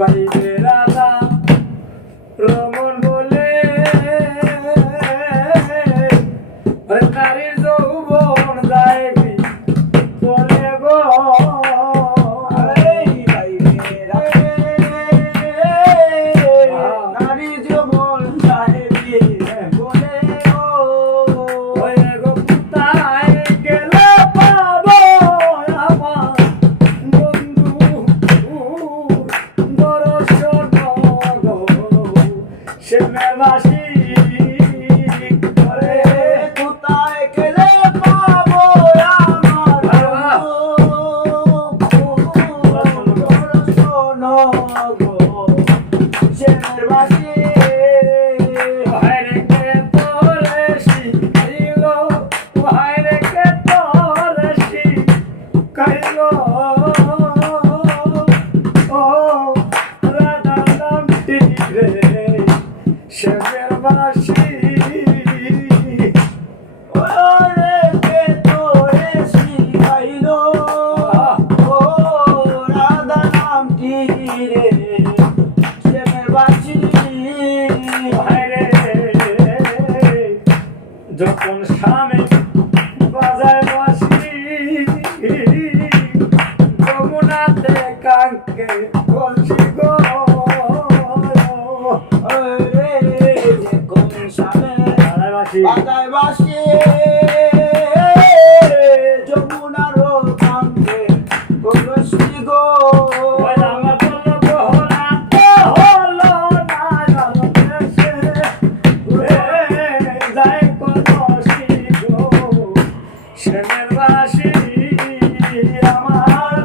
বাইবে রাধা রমন বলে নারীর যৌবন যাইবি চলে গো নারী যৌবন যাইবি বলে গো কোথায় গেলে পাবো আমার বন্ধু দর্শন গো শ্যামের বাসি করে কোথায় গেলে পাবো আমার শোনো গো শ্যামের বাসি হায়রে কে তোরে শিখাইল হায়রে কে তোরে শিখাইল ও রাধা নামটি রে শ্যামের বাসি ওরে কে তোরে শিখাইলো ও রাধা নামটি রে শ্যামের বাসি হায়রে যখন স্বামী বাজায় বাসি যমুনাতে কাঙ্কে বলছি গো ওরে কোন সামনে বাসি বাজায় বাসি যমুনার কাঙ্গে বলছি গো আমার বললো গহনা হলো না দেশে যায় কত গো শ্যামের বাসি আমার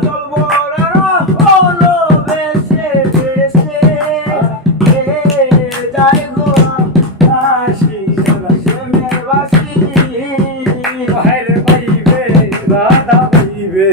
হলো বেশে বেশে যাই গো বাসি শ্যামের বাসি হায়রে বাইবে রাধা বাইবে